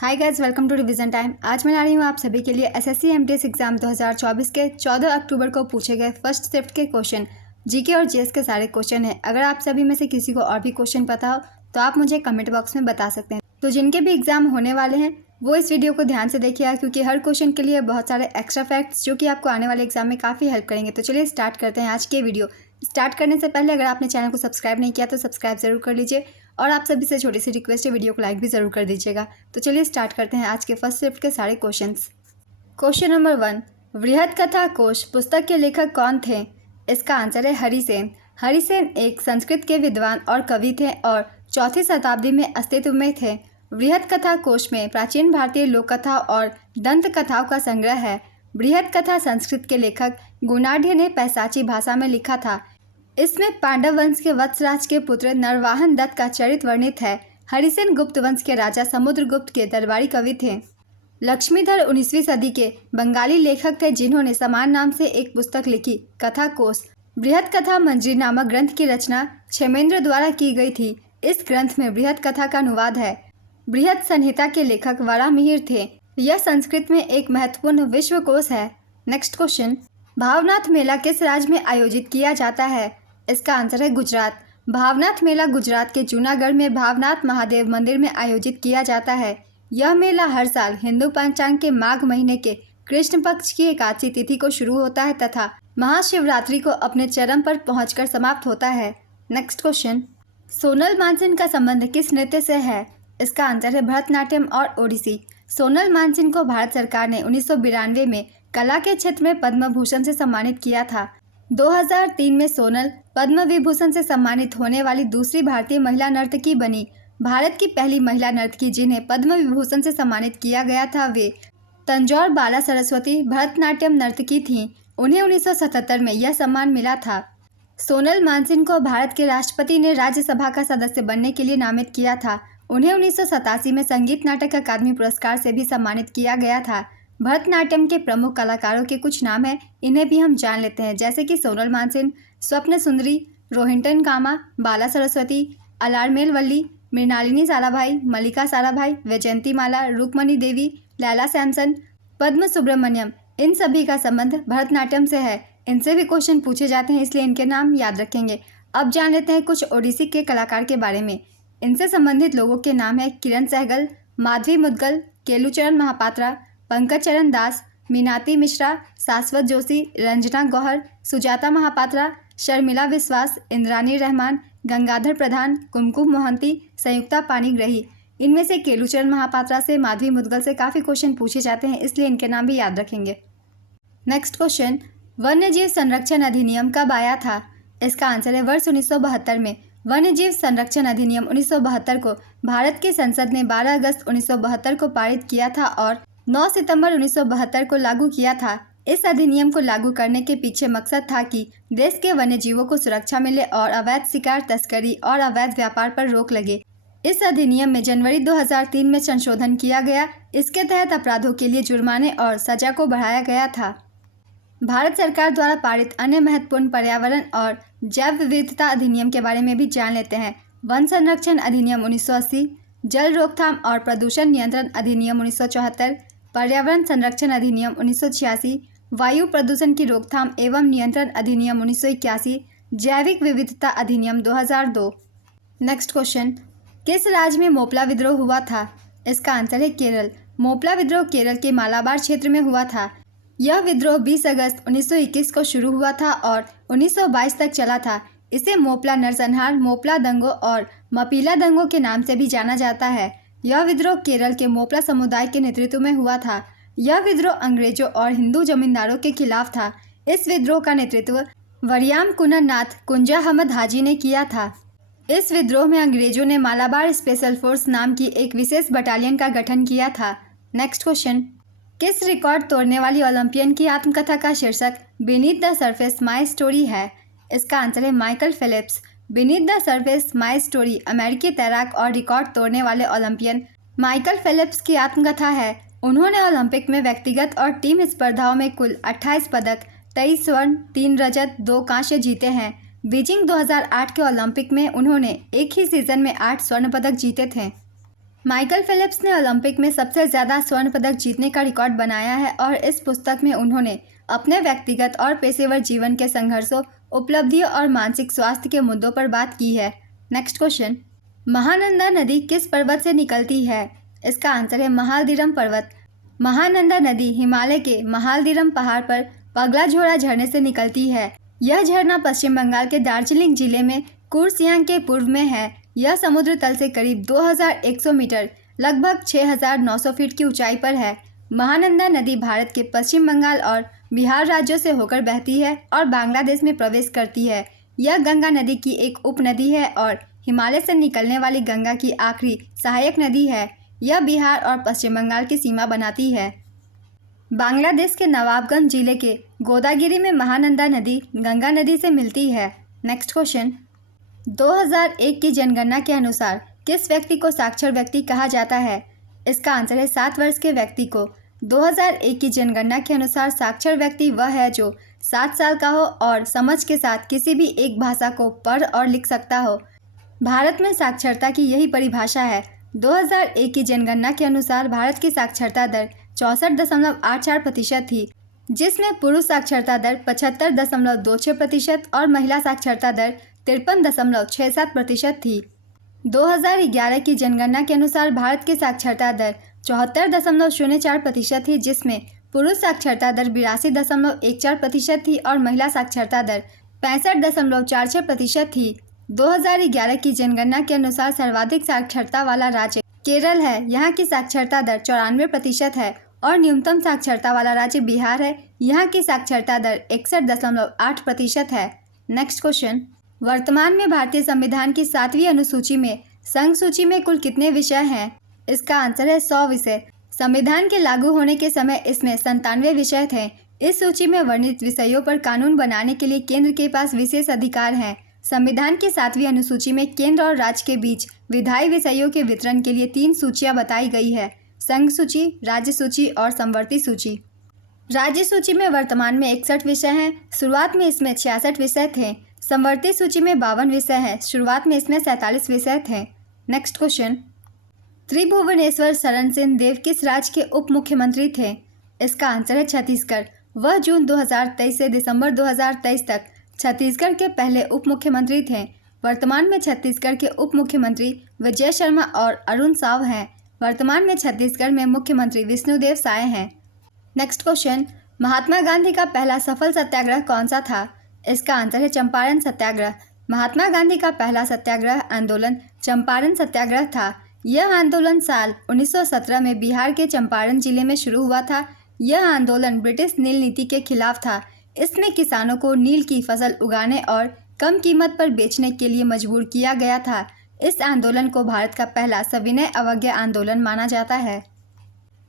Hi guys, welcome to revision time. आज मैं ला रही हूँ आप सभी के लिए एसएससी एमटीएस एग्जाम 2024 के 14 अक्टूबर को पूछे गए फर्स्ट शिफ्ट के क्वेश्चन, जीके और जीएस के सारे क्वेश्चन हैं। अगर आप सभी में से किसी को और भी क्वेश्चन पता हो तो आप मुझे कमेंट बॉक्स में बता सकते हैं। तो जिनके भी एग्जाम होने वाले हैं वो इस वीडियो को ध्यान से देखिएगा, क्योंकि हर क्वेश्चन के लिए बहुत सारे एक्स्ट्रा फैक्ट्स जो कि आपको आने वाले एग्जाम में काफ़ी हेल्प करेंगे। तो चलिए स्टार्ट करते हैं आज के वीडियो। स्टार्ट करने से पहले अगर आपने चैनल को सब्सक्राइब नहीं किया तो सब्सक्राइब जरूर कर लीजिए, और आप सभी से छोटी सी रिक्वेस्ट है, वीडियो को लाइक भी ज़रूर कर दीजिएगा। तो चलिए स्टार्ट करते हैं आज के फर्स्ट शिफ्ट के सारे क्वेश्चंस। क्वेश्चन नंबर 1, वृहद कथा कोश पुस्तक के लेखक कौन थे? इसका आंसर है हरिसेन। हरिसेन एक संस्कृत के विद्वान और कवि थे और 4वीं शताब्दी में अस्तित्व में थे। वृहद कथा कोश में प्राचीन भारतीय लोक कथा और दंत कथाओं का संग्रह है। वृहद कथा संस्कृत के लेखक गुणाढ़ ने पैसाची भाषा में लिखा था। इसमें पांडव वंश के वत्सराज के पुत्र नरवाहन दत्त का चरित्र वर्णित है। हरिसेन गुप्त वंश के राजा समुद्रगुप्त के दरबारी कवि थे। लक्ष्मीधर 19वीं सदी के बंगाली लेखक थे जिन्होंने समान नाम से एक पुस्तक लिखी, कथा कोश। बृहद कथा मंजरी नामक ग्रंथ की रचना क्षेमेंद्र द्वारा की गई थी। इस ग्रंथ में बृहद कथा का अनुवाद है। बृहद संहिता के लेखक वराहमिहिर थे। यह संस्कृत में एक महत्वपूर्ण विश्वकोश है। नेक्स्ट क्वेश्चन, भावनाथ मेला किस राज्य में आयोजित किया जाता है? इसका आंसर है गुजरात। भावनाथ मेला गुजरात के जूनागढ़ में भावनाथ महादेव मंदिर में आयोजित किया जाता है। यह मेला हर साल हिंदू पंचांग के माघ महीने के कृष्ण पक्ष की एकादशी तिथि को शुरू होता है तथा महाशिवरात्रि को अपने चरम पर पहुंचकर समाप्त होता है। नेक्स्ट क्वेश्चन, सोनल मानसिंह का संबंध किस नृत्य से है? इसका आंसर है भरतनाट्यम और ओडिसी। सोनल मानसिंह को भारत सरकार ने 1992 में कला के क्षेत्र में पद्म भूषण से सम्मानित किया था। 2003 में सोनल पद्म विभूषण से सम्मानित होने वाली दूसरी भारतीय महिला नर्तकी बनी। भारत की पहली महिला नर्तकी जिन्हें पद्म विभूषण से सम्मानित किया गया था वे तंजौर बाला सरस्वती भरतनाट्यम नर्तकी थीं। उन्हें 1977 में यह सम्मान मिला था। सोनल मानसिंह को भारत के राष्ट्रपति ने राज्यसभा का सदस्य बनने के लिए नामित किया था। उन्हें 1987 में संगीत नाटक अकादमी पुरस्कार से भी सम्मानित किया गया था। भरतनाट्यम के प्रमुख कलाकारों के कुछ नाम हैं, इन्हें भी हम जान लेते हैं, जैसे कि सोनल मानसिंह, स्वप्न सुंदरी, रोहिंटन कामा, बाला सरस्वती, अलारमेल वल्ली, मृणालिनी साराभाई, मल्लिका साराभाई, वैजयंती माला, रुक्मणी देवी, लैला सैमसन, पद्म सुब्रमण्यम। इन सभी का संबंध भरतनाट्यम से है। इनसे भी क्वेश्चन पूछे जाते हैं, इसलिए इनके नाम याद रखेंगे। अब जान लेते हैं कुछ ओडिसी के कलाकार के बारे में। इनसे संबंधित लोगों के नाम है किरण सहगल, माधवी मुदगल, केलुचरण महापात्रा, पंकज चरण दास, मीनाती मिश्रा, शाश्वत जोशी, रंजना गौहर, सुजाता महापात्रा, शर्मिला विश्वास, इंद्रानी रहमान, गंगाधर प्रधान, कुमकुम मोहंती, संयुक्ता पाणिग्रही। इनमें से केलुचरण महापात्रा से, माधवी मुदगल से काफ़ी क्वेश्चन पूछे जाते हैं, इसलिए इनके नाम भी याद रखेंगे। नेक्स्ट क्वेश्चन, वन्यजीव संरक्षण अधिनियम कब आया था? इसका आंसर है वर्ष 1972 में। वन्यजीव संरक्षण अधिनियम 1972 को भारत की संसद ने 12 अगस्त 1972 को पारित किया था और 9 सितंबर 1972 को लागू किया था। इस अधिनियम को लागू करने के पीछे मकसद था कि देश के वन्यजीवों को सुरक्षा मिले और अवैध शिकार, तस्करी और अवैध व्यापार पर रोक लगे। इस अधिनियम में जनवरी 2003 में संशोधन किया गया। इसके तहत अपराधों के लिए जुर्माने और सजा को बढ़ाया गया था। भारत सरकार द्वारा पारित अन्य महत्वपूर्ण पर्यावरण और जैव विविधता अधिनियम के बारे में भी जान लेते हैं। वन संरक्षण अधिनियम 1980, जल रोकथाम और प्रदूषण नियंत्रण अधिनियम 1974, पर्यावरण संरक्षण अधिनियम 1986, वायु प्रदूषण की रोकथाम एवं नियंत्रण अधिनियम 1981, जैविक विविधता अधिनियम 2002। नेक्स्ट क्वेश्चन, किस राज्य में मोपला विद्रोह हुआ था? इसका आंसर है केरल। मोपला विद्रोह केरल के मालाबार क्षेत्र में हुआ था। यह विद्रोह 20 अगस्त 1921 को शुरू हुआ था और 1922 तक चला था। इसे मोपला नरसंहार, मोपला दंगों और मपीला दंगों के नाम से भी जाना जाता है। यह विद्रोह केरल के मोपला समुदाय के नेतृत्व में हुआ था। यह विद्रोह अंग्रेजों और हिंदू जमींदारों के खिलाफ था। इस विद्रोह का नेतृत्व वरियाम कुननाथ कुंजा अहमद हाजी ने किया था। इस विद्रोह में अंग्रेजों ने मालाबार स्पेशल फोर्स नाम की एक विशेष बटालियन का गठन किया था। नेक्स्ट क्वेश्चन, किस रिकॉर्ड तोड़ने वाली ओलंपियन की आत्मकथा का शीर्षक beneath the surface my story है? इसका आंसर है Michael Phelps. Beneath the surface my story अमेरिकी तैराक और रिकॉर्ड तोड़ने वाले ओलंपियन माइकल फेलिप्स की आत्मकथा है। उन्होंने ओलंपिक में व्यक्तिगत और टीम स्पर्धाओं में कुल 28 पदक, 23 स्वर्ण, 3 रजत, 2 कांस्य जीते हैं। बीजिंग 2008 के ओलंपिक में उन्होंने एक ही सीजन में 8 स्वर्ण पदक जीते थे। माइकल फिलिप्स ने ओलंपिक में सबसे ज़्यादा स्वर्ण पदक जीतने का रिकॉर्ड बनाया है और इस पुस्तक में उन्होंने अपने व्यक्तिगत और पेशेवर जीवन के संघर्षों, उपलब्धियों और मानसिक स्वास्थ्य के मुद्दों पर बात की है। नेक्स्ट क्वेश्चन, महानंदा नदी किस पर्वत से निकलती है? इसका आंसर है महाल्दीरम पर्वत। महानंदा नदी हिमालय के महाल्दीरम पहाड़ पर पगलाझोड़ा झरने से निकलती है। यह झरना पश्चिम बंगाल के दार्जिलिंग जिले में कुर्सियांग के पूर्व में है। यह समुद्र तल से करीब 2100 मीटर लगभग 6900 फीट की ऊंचाई पर है। महानंदा नदी भारत के पश्चिम बंगाल और बिहार राज्यों से होकर बहती है और बांग्लादेश में प्रवेश करती है। यह गंगा नदी की एक उपनदी है और हिमालय से निकलने वाली गंगा की आखिरी सहायक नदी है। यह बिहार और पश्चिम बंगाल की सीमा बनाती है। बांग्लादेश के नवाबगंज जिले के गोदागिरी में महानंदा नदी गंगा नदी से मिलती है। नेक्स्ट क्वेश्चन, 2001 की जनगणना के अनुसार किस व्यक्ति को साक्षर व्यक्ति कहा जाता है? इसका आंसर है 7 वर्ष के व्यक्ति को। 2001 की जनगणना के अनुसार साक्षर व्यक्ति वह है जो 7 साल का हो और समझ के साथ किसी भी एक भाषा को पढ़ और लिख सकता हो। भारत में साक्षरता की यही परिभाषा है। 2001 की जनगणना के अनुसार भारत की साक्षरता दर 64.84% थी, जिसमें पुरुष साक्षरता दर 75.26% और महिला साक्षरता दर 53.67% थी। 2011 की जनगणना के अनुसार भारत की साक्षरता दर 74.04% थी, जिसमें पुरुष साक्षरता दर 82.14% थी और महिला साक्षरता दर 65.46% थी। 2011 की जनगणना के अनुसार सर्वाधिक साक्षरता वाला राज्य केरल है। यहाँ की साक्षरता दर 94% है और न्यूनतम साक्षरता वाला राज्य बिहार है। यहाँ की साक्षरता दर 61.8% है। नेक्स्ट क्वेश्चन, वर्तमान में भारतीय संविधान की 7वीं अनुसूची में संघ सूची में कुल कितने विषय हैं? इसका आंसर है 100 विषय। संविधान के लागू होने के समय इसमें 97 विषय थे। इस सूची में वर्णित विषयों पर कानून बनाने के लिए केंद्र के पास विशेष अधिकार हैं। संविधान की 7वीं अनुसूची में केंद्र और राज्य के बीच विधायी विषयों के वितरण के लिए 3 सूचियां बताई गई है: संघ सूची, राज्य सूची और समवर्ती सूची। राज्य सूची में वर्तमान में 61 विषय हैं। शुरुआत में इसमें 66 विषय थे। समवर्ती सूची में 52 विषय हैं। शुरुआत में इसमें 47 विषय थे। नेक्स्ट क्वेश्चन, त्रिभुवनेश्वर शरण सिंह देव किस राज्य के उप मुख्यमंत्री थे? इसका आंसर है छत्तीसगढ़। वह जून 2023 से दिसंबर 2023 तक छत्तीसगढ़ के पहले उप मुख्यमंत्री थे। वर्तमान में छत्तीसगढ़ के उप मुख्यमंत्री विजय शर्मा और अरुण साव हैं। वर्तमान में छत्तीसगढ़ में मुख्यमंत्री विष्णुदेव साय हैं। नेक्स्ट क्वेश्चन, महात्मा गांधी का पहला सफल सत्याग्रह कौन सा था? इसका आंसर है चंपारण सत्याग्रह। महात्मा गांधी का पहला सत्याग्रह आंदोलन चंपारण सत्याग्रह था। यह आंदोलन साल 1917 में बिहार के चंपारण जिले में शुरू हुआ था। यह आंदोलन ब्रिटिश नील नीति के खिलाफ था। इसमें किसानों को नील की फसल उगाने और कम कीमत पर बेचने के लिए मजबूर किया गया था। इस आंदोलन को भारत का पहला सविनय अवज्ञा आंदोलन माना जाता है।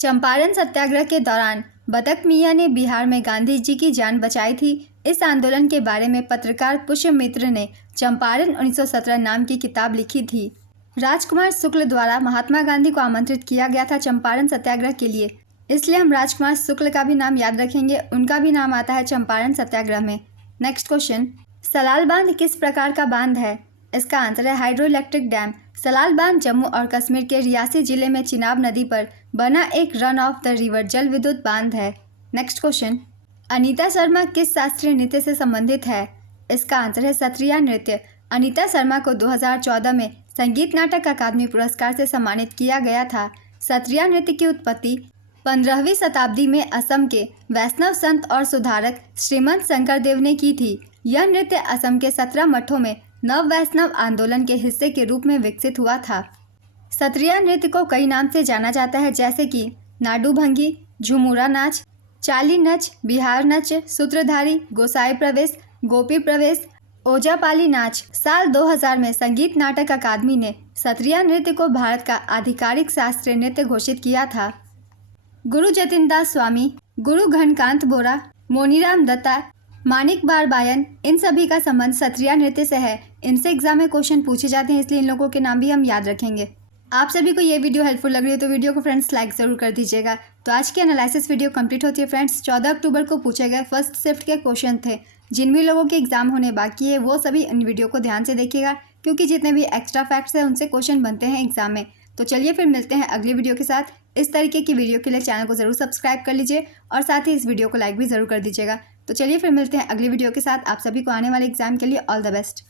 चंपारण सत्याग्रह के दौरान बतक मियाँ ने बिहार में गांधी जी की जान बचाई थी। इस आंदोलन के बारे में पत्रकार पुष्यमित्र ने चंपारण 1917 नाम की किताब लिखी थी। राजकुमार शुक्ल द्वारा महात्मा गांधी को आमंत्रित किया गया था चंपारण सत्याग्रह के लिए, इसलिए हम राजकुमार शुक्ल का भी नाम याद रखेंगे। उनका भी नाम आता है चंपारण सत्याग्रह में। नेक्स्ट क्वेश्चन, सलाल बांध किस प्रकार का बांध है? इसका आंसर है हाइड्रो इलेक्ट्रिक डैम। सलाल बांध जम्मू और कश्मीर के रियासी जिले में चिनाब नदी पर बना एक रन ऑफ द रिवर जल विद्युत बांध है। नेक्स्ट क्वेश्चन, अनीता शर्मा किस शास्त्रीय नृत्य से संबंधित है? इसका आंसर है सत्रिया नृत्य। अनीता शर्मा को 2014 में संगीत नाटक अकादमी पुरस्कार से सम्मानित किया गया था। सत्रिया नृत्य की उत्पत्ति 15वीं शताब्दी में असम के वैष्णव संत और सुधारक श्रीमंत शंकरदेव ने की थी। यह नृत्य असम के 17 मठों में नव वैष्णव आंदोलन के हिस्से के रूप में विकसित हुआ था। सत्रिया नृत्य को कई नाम से जाना जाता है, जैसे कि नाडू भंगी, झुमुरा नाच, चाली नच, बिहार नच, सूत्रधारी, गोसाई प्रवेश, गोपी प्रवेश, ओजापाली नाच। साल 2000 में संगीत नाटक अकादमी ने सत्रिया नृत्य को भारत का आधिकारिक शास्त्रीय नृत्य घोषित किया था। गुरु जतिन दास स्वामी, गुरु घनकांत बोरा, मोनीराम दत्ता, मानिक बारबायन, इन सभी का संबंध सत्रिया नृत्य से है। इनसे एग्जाम में क्वेश्चन पूछे जाते हैं, इसलिए इन लोगों के नाम भी हम याद रखेंगे। आप सभी को ये वीडियो हेल्पफुल लग रही है तो वीडियो को फ्रेंड्स लाइक ज़रूर कर दीजिएगा। तो आज की एनालिसिस वीडियो कंप्लीट होती है फ्रेंड्स। 14 अक्टूबर को पूछे गए फर्स्ट शिफ्ट के क्वेश्चन थे। जिन भी लोगों के एग्जाम होने बाकी है वो सभी इन वीडियो को ध्यान से देखिएगा, क्योंकि जितने भी एक्स्ट्रा फैक्ट्स हैं उनसे क्वेश्चन बनते हैं एग्जाम में। तो चलिए फिर मिलते हैं अगली वीडियो के साथ। इस तरीके की वीडियो के लिए चैनल को ज़रूर सब्सक्राइब कर लीजिए और साथ ही इस वीडियो को लाइक भी ज़रूर कर दीजिएगा। तो चलिए फिर मिलते हैं अगली वीडियो के साथ। आप सभी को आने वाले एग्जाम के लिए ऑल द बेस्ट।